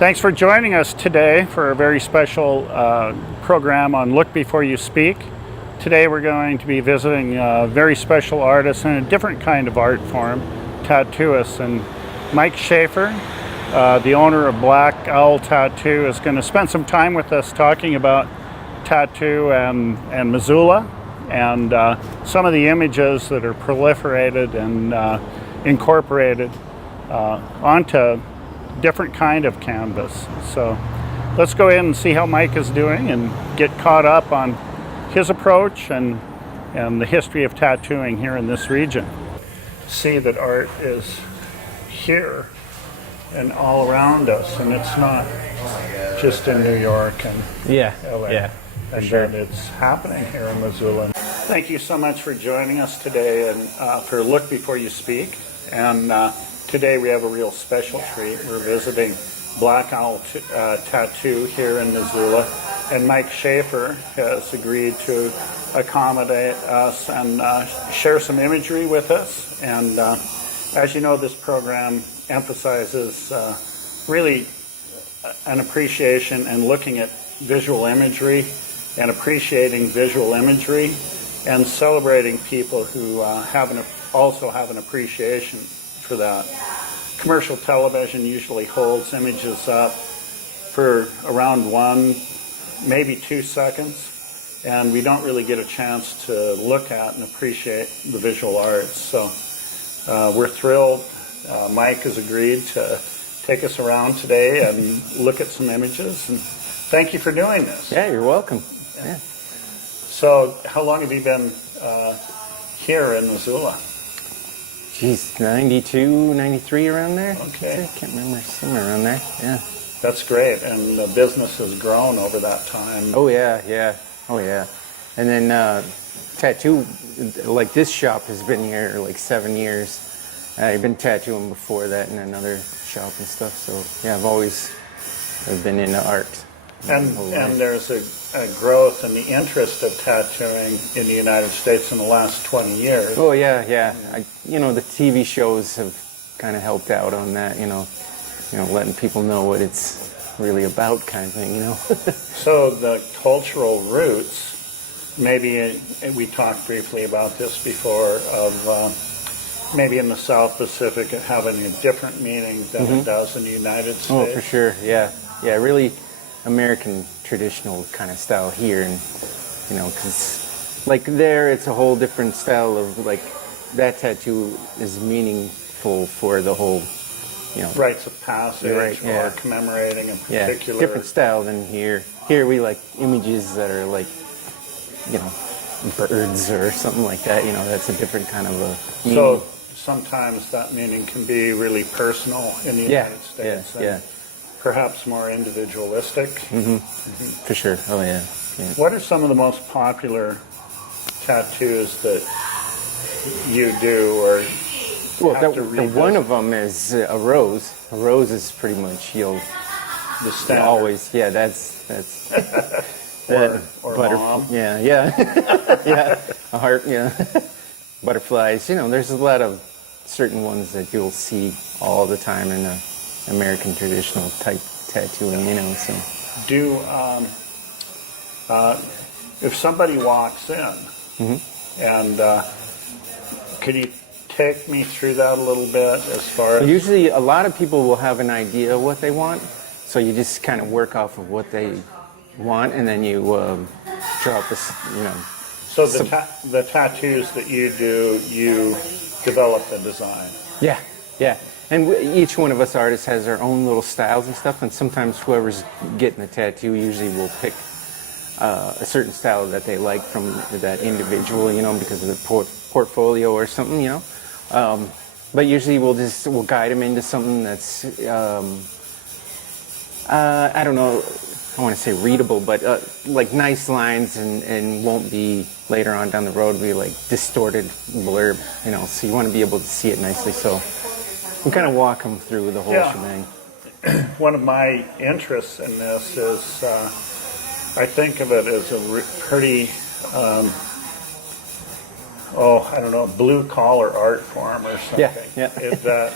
Thanks for joining us today for a very special program on Look Before You Speak. Today we're going to be visiting a very special artist in a different kind of art form, tattooist. And Mike Schaefer, the owner of Blaque Owl Tattoo, is going to spend some time with us talking about tattoo and Missoula and some of the images that are proliferated and incorporated onto different kind of canvas. So let's go in and see how Mike is doing and get caught up on his approach and the history of tattooing here in this region. See that art is here and all around us, and it's not just in New York and LA. Yeah, and sure. It's happening here in Missoula. Thank you so much for joining us today and for Look Before You Speak. And today we have a real special treat. We're visiting Blaque Owl Tattoo here in Missoula, and Mike Schaefer has agreed to accommodate us and share some imagery with us. And as you know, this program emphasizes really an appreciation and looking at visual imagery and appreciating visual imagery and celebrating people who also have an appreciation for that. Commercial television usually holds images up for around 1, maybe 2 seconds, and we don't really get a chance to look at and appreciate the visual arts. So we're thrilled. Mike has agreed to take us around today and look at some images, and thank you for doing this. Yeah, you're welcome. Yeah. So how long have you been here in Missoula? Geez, 92, 93, around there? Okay. I can't remember, somewhere around there, yeah. That's great, and the business has grown over that time. Oh yeah. And then tattoo, like this shop has been here like 7 years. I've been tattooing before that in another shop and stuff, so yeah, I've been into art. And there's a growth in the interest of tattooing in the United States in the last 20 years. Oh yeah. The TV shows have kind of helped out on that, letting people know what it's really about, kind of thing, So the cultural roots, maybe we talked briefly about this before, of maybe in the South Pacific having a different meaning than it does in the United States. Oh, for sure, yeah, really American traditional kind of style here, and because like there it's a whole different style of, like, that tattoo is meaningful for the whole, rites of passage, right, yeah. or commemorating a particular... different style than here. Here we like images that are like, birds or something like that, that's a different kind of a meaning. So sometimes that meaning can be really personal in the United States. Yeah. Perhaps more individualistic. For sure. Oh yeah. What are some of the most popular tattoos that you do, or one of them is a rose. A rose is pretty much the standard. Always. Yeah, that's or mom. Yeah. Yeah. A heart. Yeah. Butterflies. There's a lot of certain ones that you'll see all the time in a American traditional type tattooing, so. Do if somebody walks in, and could you take me through that a little bit as far as? Usually, a lot of people will have an idea of what they want, so you just kind of work off of what they want, and then you draw up this, So the tattoos that you do, you develop the design. Yeah. And each one of us artists has our own little styles and stuff, and sometimes whoever's getting the tattoo usually will pick a certain style that they like from that individual, because of the portfolio or something, But usually we'll guide them into something that's, I don't know, I want to say readable, but like nice lines and won't be later on down the road be like distorted blurb, so you want to be able to see it nicely. So we kind of walk them through the whole shebang. One of my interests in this is, I think of it as a pretty, blue collar art form or something. Yeah.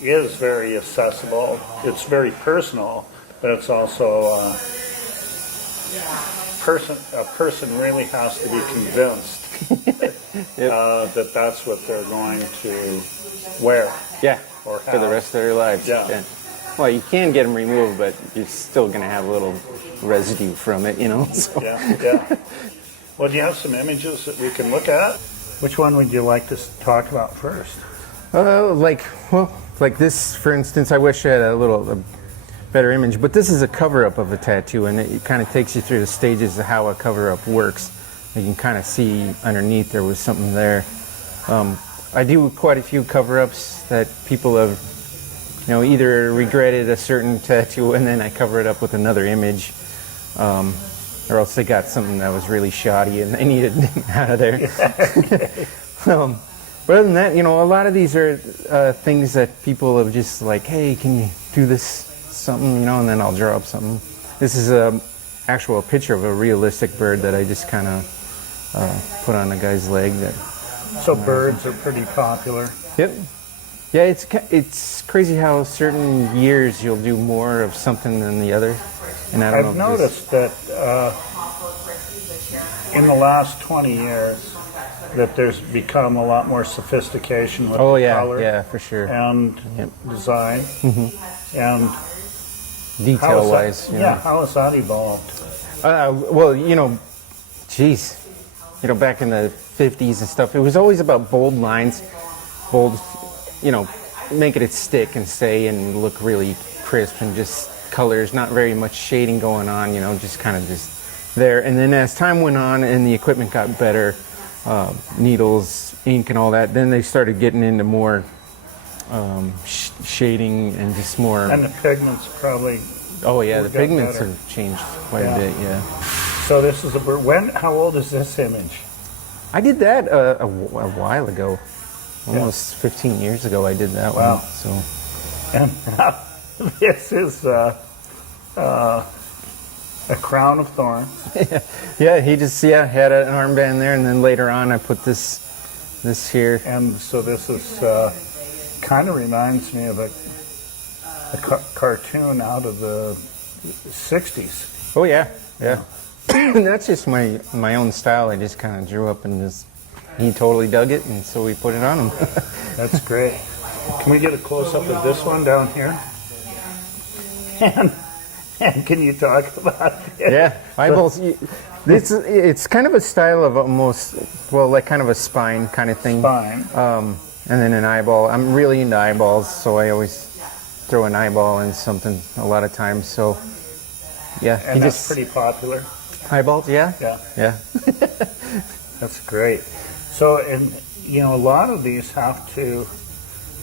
is very accessible. It's very personal, but it's also a person really has to be convinced that that's what they're going to wear. Yeah, or for the have. rest of their lives. Yeah. Well, you can get them removed, but you're still going to have a little residue from it, you know? So. Yeah. Well, do you have some images that we can look at? Which one would you like to talk about first? Like this, for instance. I wish I had a better image, but this is a cover-up of a tattoo, and it kind of takes you through the stages of how a cover-up works. You can kind of see underneath there was something there. I do quite a few cover-ups that people have, either regretted a certain tattoo and then I cover it up with another image, or else they got something that was really shoddy and they needed it out of there. But other than that, a lot of these are things that people have just like, hey, can you do this something, and then I'll draw up something. This is a actual picture of a realistic bird that I just kind of put on a guy's leg. So birds are pretty popular. Yep. Yeah, it's crazy how certain years you'll do more of something than the other. And I've noticed that in the last 20 years that there's become a lot more sophistication with color. Yeah, for sure. And design. And detail-wise. How has that evolved? Back in the 50s and stuff, it was always about bold lines, making it stick and stay and look really crisp, and just colors, not very much shading going on, just kind of just there. And then as time went on and the equipment got better, needles, ink and all that, then they started getting into more shading and just more. And the pigments probably. Oh yeah, the pigments better. have changed quite a bit. Yeah. So this is a bird. How old is this image? I did that a while ago, almost 15 years ago. I did that one. So. And this is a crown of thorns. Yeah, he just had an armband there, and then later on I put this here. And so this is kind of reminds me of a cartoon out of the 60s. Oh yeah. And that's just my own style. I just kind of drew up and he totally dug it, and so we put it on him. That's great. Can we get a close-up of this one down here? And can you talk about it? Yeah, eyeballs. It's kind of a style of almost, like kind of a spine kind of thing. Spine. And then an eyeball. I'm really into eyeballs, so I always throw an eyeball in something a lot of times. So, yeah. And that's pretty popular. Eyeballs, yeah. Yeah. That's great. So, a lot of these have to.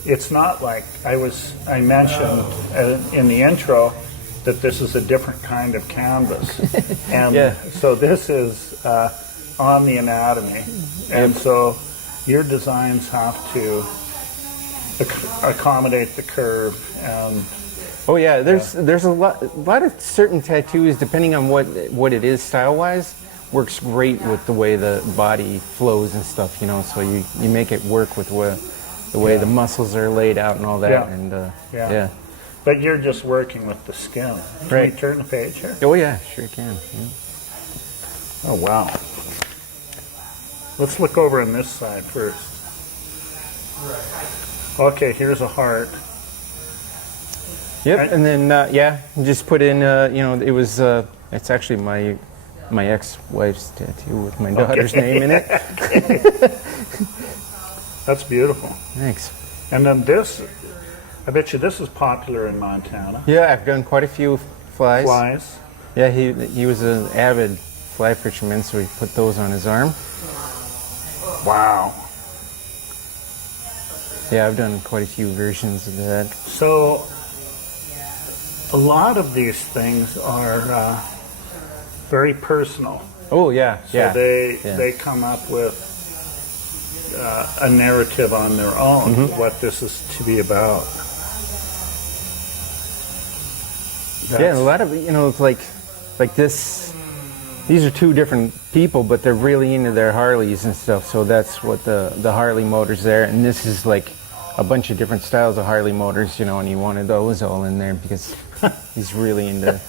It's not like I mentioned in the intro that this is a different kind of canvas, and so this is on the anatomy, and so your designs have to accommodate the curve and. Oh yeah, there's a lot of certain tattoos, depending on what it is style-wise, works great with the way the body flows and stuff, so you make it work with the way the muscles are laid out and all that. And But you're just working with the skin. Can you turn the page here? Oh yeah, sure can. Yeah. Oh wow. Let's look over on this side first. Okay, here's a heart. Yep, and then just put in. It was. It's actually my ex-wife's tattoo with my daughter's name in it. That's beautiful. Thanks. And then this, I bet you this is popular in Montana. Yeah, I've done quite a few flies. Flies. Yeah, he was an avid fly fisherman, so he put those on his arm. Wow. Yeah, I've done quite a few versions of that. So, a lot of these things are very personal. Oh yeah, So they come up with a narrative on their own, what this is to be about. Yeah, a lot of like this. These are two different people, but they're really into their Harleys and stuff. So that's what the Harley motor's there, and this is like a bunch of different styles of Harley motors, you know, and he wanted those all in there because he's really into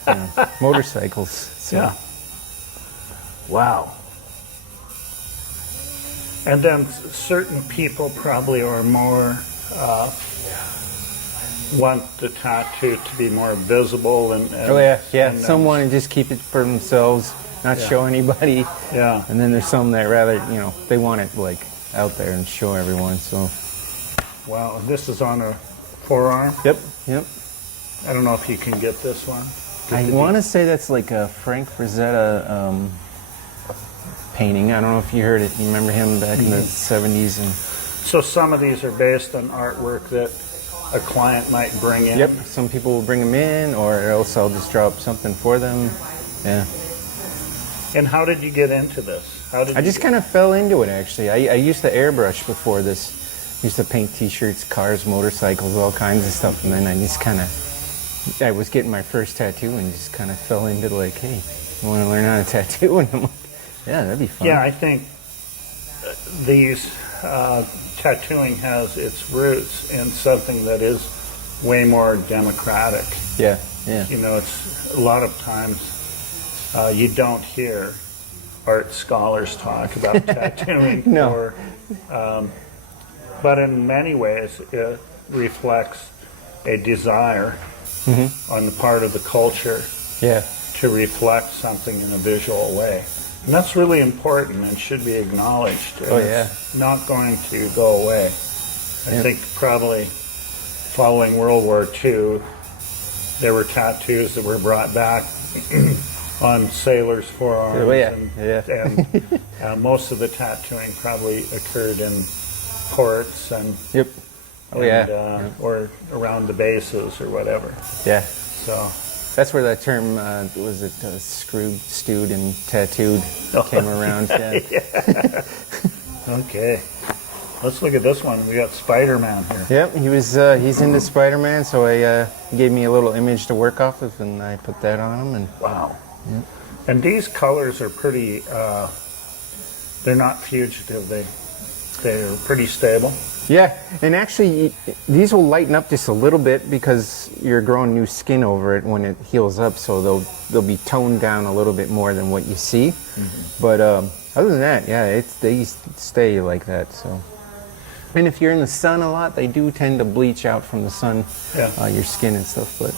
motorcycles. So. Yeah. Wow. And then certain people probably are more want the tattoo to be more visible and oh yeah, yeah. And some want to just keep it for themselves, not show anybody. Yeah. And then there's some that rather, you know, they want it like out there and show everyone. So. Wow. And this is on a forearm. Yep. Yep. I don't know if you can get this one. I want to say that's like a Frank Frazetta painting. I don't know if you heard it. You remember him back in the 70s? And So some of these are based on artwork that a client might bring in. yep. Some people will bring them in, or else I'll just draw up something for them. Yeah. And how did you get into this? How did I just kind of fell into it, actually. I used to airbrush before this. Used to paint T-shirts, cars, motorcycles, all kinds of stuff. And then I just kind of, I was getting my first tattoo and just kind of fell into like, hey, you want to learn how to tattoo? And I'm like, yeah, that'd be fun. Yeah, I think these tattooing has its roots in something that is way more democratic. Yeah, yeah. You know, it's a lot of times you don't hear art scholars talk about tattooing. No. Or, but in many ways, it reflects a desire on the part of the culture Yeah. to reflect something in a visual way. And that's really important and should be acknowledged. And Oh, yeah. It's not going to go away. I think probably following World War II, there were tattoos that were brought back on sailors' forearms. Oh, yeah. And most of the tattooing probably occurred in ports and, Yep. Oh, yeah. or around the bases or whatever. Yeah. So That's where that term, was it screwed, stewed, and tattooed came around. Yeah. okay, let's look at this one. We got Spider-Man here. Yep, he's into Spider-Man, so he gave me a little image to work off of, and I put that on him. And Wow. Yep. And these colors are pretty. They're not fugitive. They're pretty stable. yeah, and actually these will lighten up just a little bit because you're growing new skin over it when it heals up, so they'll be toned down a little bit more than what you see. Mm-hmm. But other than that, yeah, they stay like that. So, and if you're in the sun a lot, they do tend to bleach out from the sun, your skin and stuff. But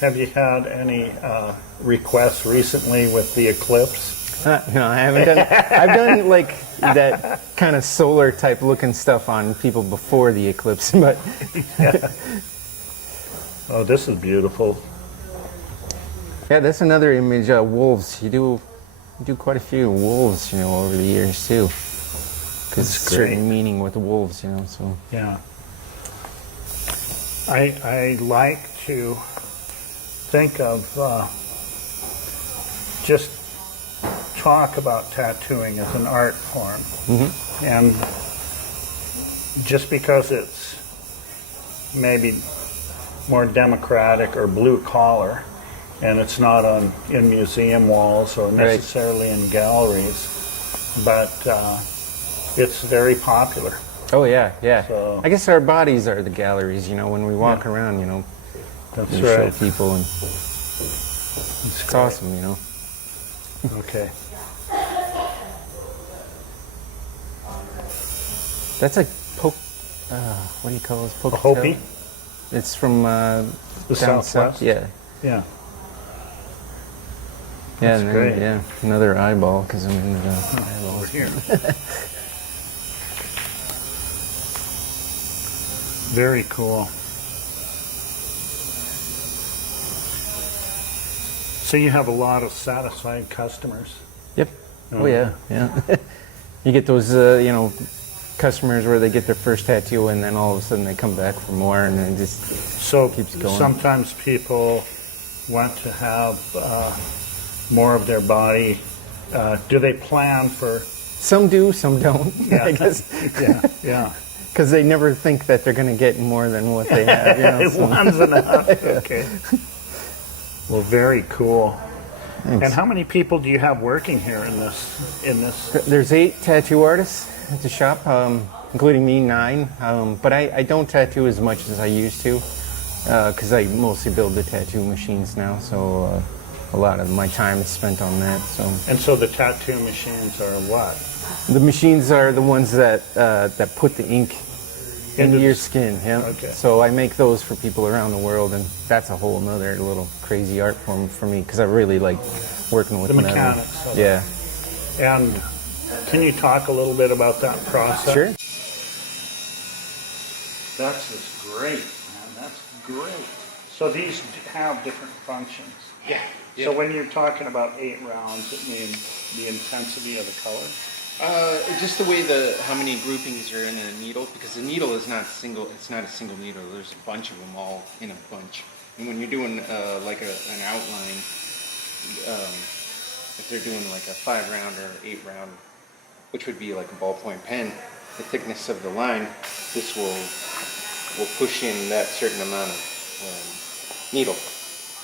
have you had any requests recently with the eclipse? No, I haven't done. I've done like that kind of solar type looking stuff on people before the eclipse, but. Oh, this is beautiful. Yeah, that's another image. Wolves. You do quite a few wolves, you know, over the years too. Because certain meaning with wolves, you know. So. Yeah. I like to think of just talk about tattooing as an art form. Mm-hmm. And just because it's maybe more democratic or blue collar, and it's not in museum walls or necessarily in galleries, but it's very popular. Oh yeah, yeah. So, I guess our bodies are the galleries, you know, when we walk around, you know. That's we right. show people, and it's awesome, you know. Okay. That's a poke. What do you call this? A Hopi? It's from The down Southwest? south. Yeah. Yeah. Yeah, That's and then, great. yeah, another eyeball because I'm into the eyeballs. Over here. Very cool. So you have a lot of satisfied customers. Yep. Oh yeah, yeah. You get those, you know, customers where they get their first tattoo and then all of a sudden they come back for more, and it just keeps going. Sometimes people want to have more of their body. Do they plan for? Some do, some don't. Yeah. I guess. Yeah. Because they never think that they're going to get more than what they have. You know, so. One's enough. Okay. Well, very cool. Thanks. And how many people do you have working here in this? There's 8 tattoo artists at the shop. including me, 9. But I don't tattoo as much as I used to because I mostly build the tattoo machines now. So a lot of my time is spent on that. And so the tattoo machines are what? The machines are the ones that put the ink into your skin. Yeah. Okay. So I make those for people around the world, and that's a whole nother little crazy art form for me because I really like working with the metal. mechanics of Yeah. it. And can you talk a little bit about that process? Sure. That's just great, man. That's great. So these have different functions. Yeah. So when you're talking about 8 rounds, it means the intensity of the color? Just the way how many groupings are in a needle, because the needle is not single. It's not a single needle. There's a bunch of them all in a bunch. And when you're doing like an outline, if they're doing like a 5 round or 8 round, which would be like a ballpoint pen, the thickness of the line, this will push in that certain amount of needle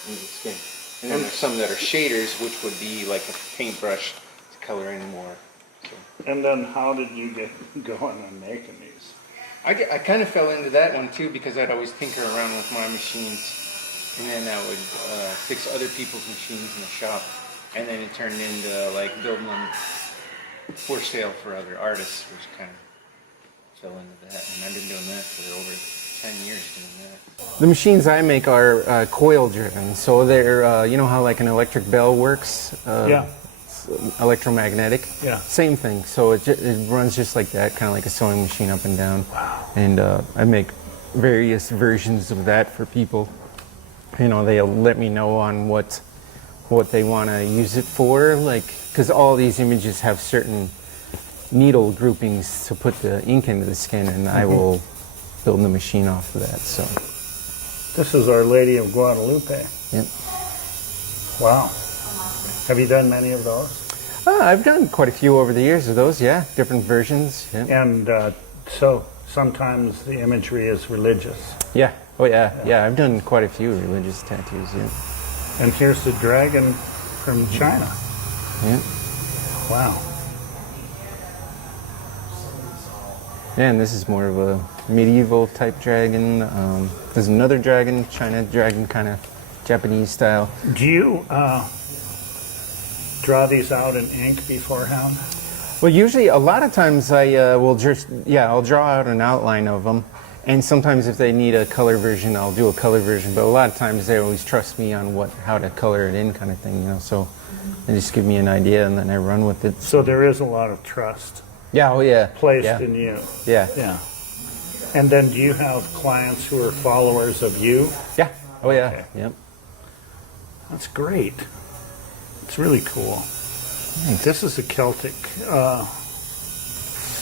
into the skin. And then there's some that are shaders, which would be like a paintbrush to color in more. So. And then how did you get going on making these? I kind of fell into that one too because I'd always tinker around with my machines, and then I would fix other people's machines in the shop, and then it turned into like building them for sale for other artists, which kind of fell into that. And I've been doing that for over 10 years doing that. The machines I make are coil driven, so they're you know how like an electric bell works. Yeah. Electromagnetic. Yeah. Same thing. So it runs just like that, kind of like a sewing machine up and down. Wow. And I make various versions of that for people. You know, they'll let me know on what they want to use it for, like because all these images have certain needle groupings to put the ink into the skin, and I will build the machine off of that. So. This is Our Lady of Guadalupe. Yep. Wow. Have you done many of those? I've done quite a few over the years of those, yeah. Different versions. Yeah. And so sometimes the imagery is religious. Yeah. Oh, yeah. Yeah, I've done quite a few religious tattoos, yeah. And here's the dragon from China. Yeah. Wow. Yeah, and this is more of a medieval type dragon. There's another dragon, China dragon, kind of Japanese style. Do you draw these out in ink beforehand? Well, usually, a lot of times I will just, I'll draw out an outline of them. And sometimes if they need a color version, I'll do a color version. But a lot of times they always trust me on how to color it in kind of thing, you know. So they just give me an idea and then I run with it. So there is a lot of trust. Yeah, oh yeah. Placed in you. Yeah. Yeah. And then do you have clients who are followers of you? Yeah. Oh yeah. Okay. Yep. That's great. It's really cool. Thanks. This is a Celtic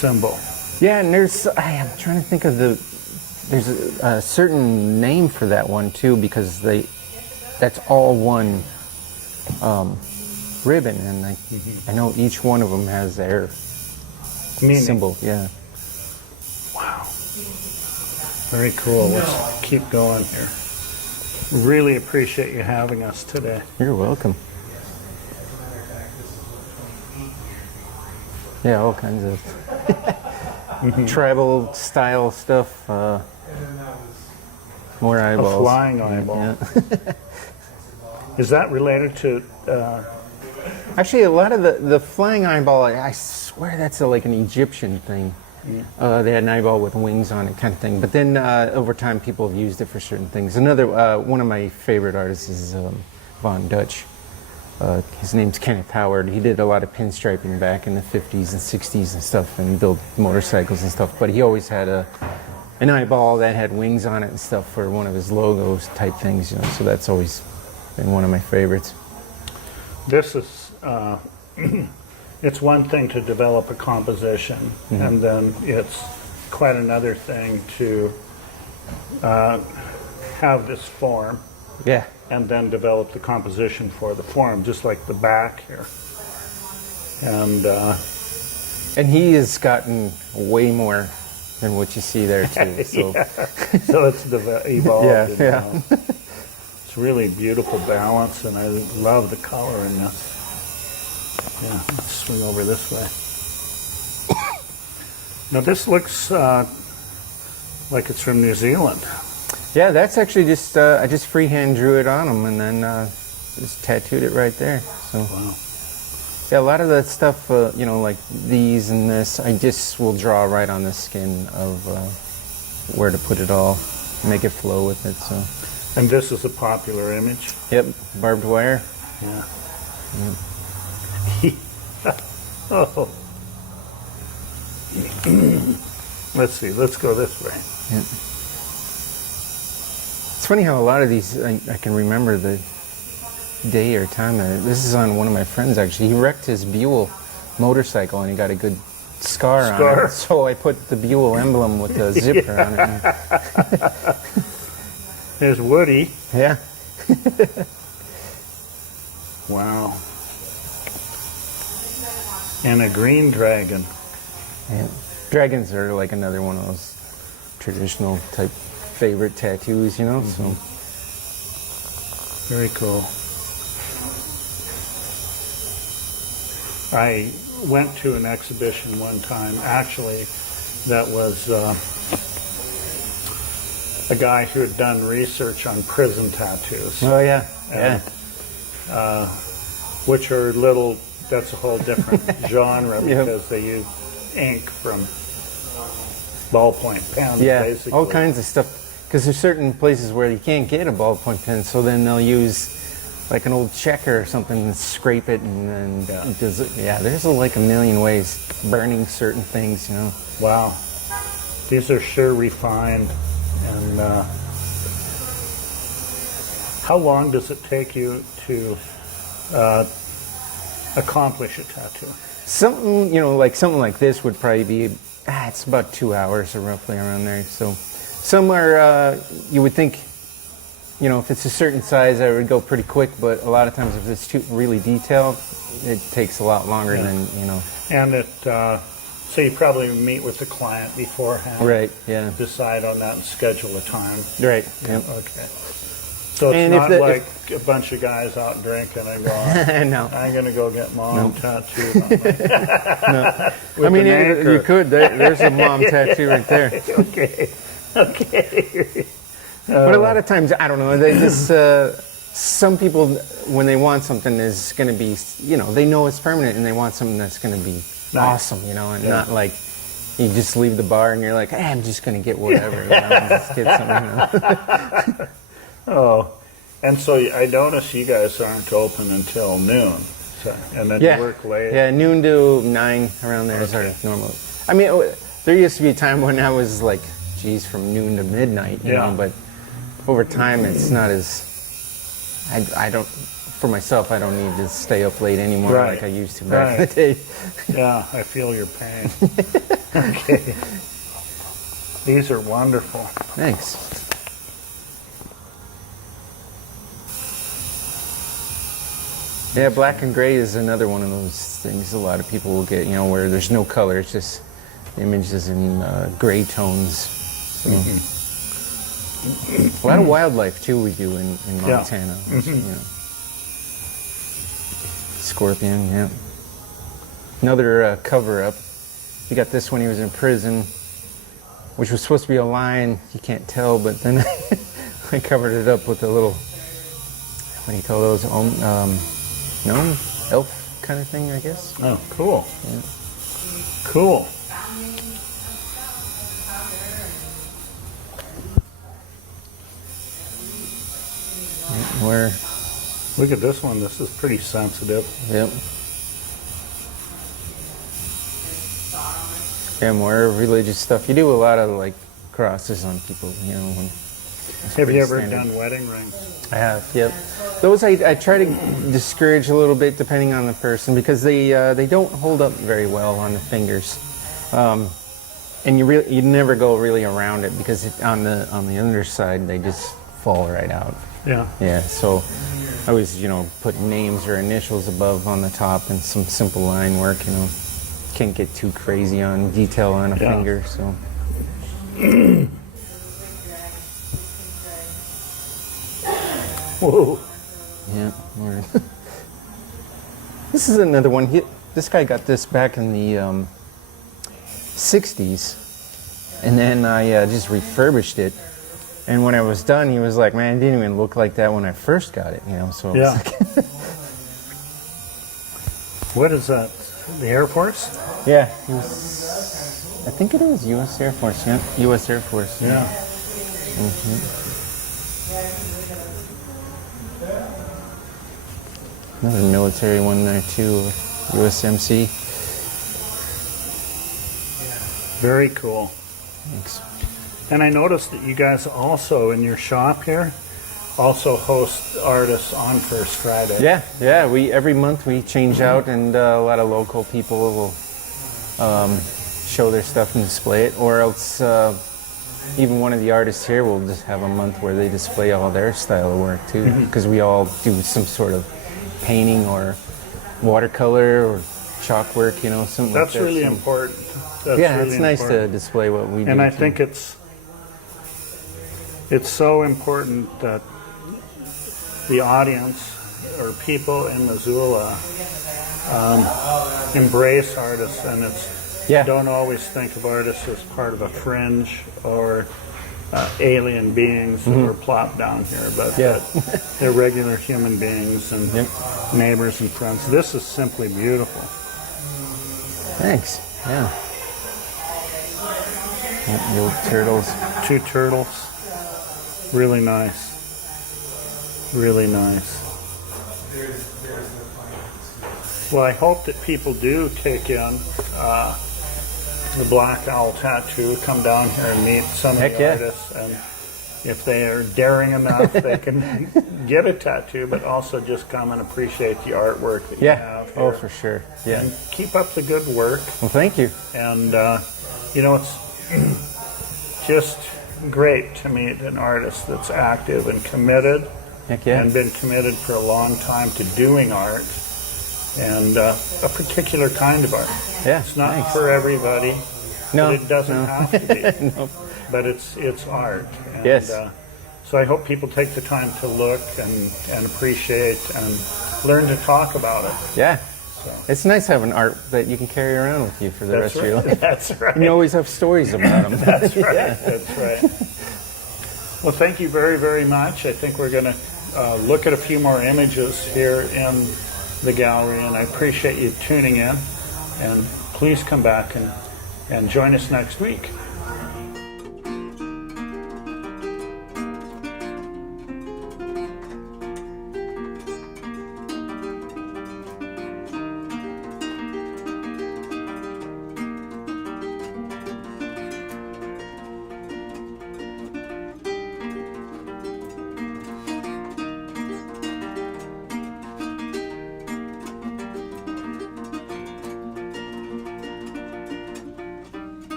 symbol. Yeah, and I'm trying to think of there's a certain name for that one too, because that's all one ribbon, and I know each one of them has their Meaning. symbol. Yeah. Wow. Very cool. Let's keep going here. Really appreciate you having us today. You're welcome. Yeah, all kinds of tribal style stuff. More eyeballs. A flying eyeball. Yeah. Is that related to? Actually, a lot of the flying eyeball, I swear that's like an Egyptian thing. Yeah. They had an eyeball with wings on it, kind of thing. But then over time, people have used it for certain things. Another one of my favorite artists is Von Dutch. His name's Kenneth Howard. He did a lot of pinstriping back in the 50s and 60s and stuff, and built motorcycles and stuff. But he always had an eyeball that had wings on it and stuff for one of his logos type things, you know. So that's always been one of my favorites. This is. It's one thing to develop a composition, and then it's quite another thing to have this form. Yeah. And then develop the composition for the form, just like the back here. And he has gotten way more than what you see there too. So, so it's evolved. Yeah. It's really beautiful balance, and I love the color in this. Yeah, let's swing over this way. Now this looks like it's from New Zealand. Yeah, that's actually just I just freehand drew it on them and then just tattooed it right there. So Wow. yeah, a lot of that stuff, you know, like these and this, I just will draw right on the skin of where to put it all, make it flow with it. So. And this is a popular image. Yep, barbed wire. Yeah. Oh. Let's see. Let's go this way. Yep. It's funny how a lot of these I can remember the day or time. This is on one of my friends actually. He wrecked his Buell motorcycle and he got a good scar on it. So I put the Buell emblem with the zipper on it. There's Woody. Yeah. Wow. And a green dragon. Yeah. Dragons are like another one of those traditional type favorite tattoos, you know. So Very cool. I went to an exhibition one time, actually, that was a guy who had done research on prison tattoos. oh yeah, And, yeah. Which are little, that's a whole different genre Yep. because they use ink from ballpoint pens, Yeah, basically. all kinds of stuff. Because there's certain places where you can't get a ballpoint pen, so then they'll use like an old checker or something and scrape it, and then does it. Yeah, there's like a million ways. Burning certain things, you know. Wow. These are sure refined. And how long does it take you to accomplish a tattoo? Something, you know, like something like this would probably be, it's about 2 hours or roughly around there. So somewhere you would think, you know, if it's a certain size, I would go pretty quick, but a lot of times if it's too really detailed, it takes a lot longer than, you know. And it, so you probably meet with the client beforehand. Right, yeah. Decide on that and schedule a time. Right, yep. Okay. So it's And not like a bunch of guys out drinking and going, No. I'm going to go get mom tattooed on my No. with I mean, an anchor. you could. There's a mom tattoo right there. Okay. Okay. But a lot of times, I don't know, they just, some people, when they want something, is going to be, you know, they know it's permanent and they want something that's going to be awesome, you know, and not like you just leave the bar and you're like, hey, I'm just going to get whatever, you know, just get something, you know. Oh, and so I notice you guys aren't open until noon, so, and then Yeah. you work late. Yeah, noon to 9 around there is our normal. I mean, there used to be a time when I was like, geez, from noon to midnight, you know, but over time it's not as, I don't, for myself, I don't need to stay up late anymore like I used to back in the day. Yeah, I feel your pain. Okay. These are wonderful. Thanks. Yeah, black and gray is another one of those things a lot of people will get, you know, where there's no color, it's just images in gray tones. So. A lot of wildlife too we do in Montana. You know. Scorpion, yeah. Another cover-up. You got this when he was in prison, which was supposed to be a lion. You can't tell, but then I covered it up with a little, what do you call those? Gnome? Elf kind of thing, I guess. Oh, cool. Yeah. Cool. Where? Look at this one. This is pretty sensitive. Yep. Yeah, more religious stuff. You do a lot of like crosses on people, you know. Have you ever done wedding rings? I have. Yep. Those I try to discourage a little bit depending on the person because they don't hold up very well on the fingers, and you never go really around it because on the underside they just fall right out. Yeah. Yeah. So I always put names or initials above on the top and some simple line work. You know, can't get too crazy on detail on a finger. So. Whoa. Yeah. This is another one. This guy got this back in the 60s, and then I just refurbished it. And when I was done, he was like, "Man, it didn't even look like that when I first got it," you know. So Yeah. it's like What is that? The Air Force? yeah, he was. I think it is U.S. Air Force. Yeah, U.S. Air Force. Yeah. Another military one there too, USMC. Very cool. Thanks. And I noticed that you guys also, in your shop here, also host artists on First Friday. Yeah, yeah. We every month we change out, and a lot of local people will show their stuff and display it, or else even one of the artists here will just have a month where they display all their style of work too, because we all do some sort of painting or watercolor or chalk work, you know, something That's like that. really So- important. That's yeah, really it's nice to important. display what we do. And I too. think it's so important that the audience or people in Missoula embrace artists, and don't always think of artists as part of a fringe or alien beings who are plopped down here, but that they're regular human beings and neighbors and friends. This is simply beautiful. Thanks. Yeah. The old turtles. 2 turtles. Really nice. Really nice. Well, I hope that people do take in the Blaque Owl Tattoo, come down here and meet some of the artists, and if they are daring enough, they can get a tattoo, but also just come and appreciate the artwork that you have here. Oh, for sure. Yeah. And keep up the good work. Well, thank you. And, you know, it's just great to meet an artist that's active and committed, Heck yeah. and been committed for a long time to doing art, and a particular kind of art. Yeah. It's not for everybody, No, but it doesn't have to be. No. But it's art. And, Yes. so I hope people take the time to look and appreciate and learn to talk about it. Yeah. It's nice having art that you can carry around with you for the rest of your life. That's right. And you always have stories about them. That's right. That's right. Well, thank you very, very much. I think we're going to look at a few more images here in the gallery, and I appreciate you tuning in. And please come back and join us next week.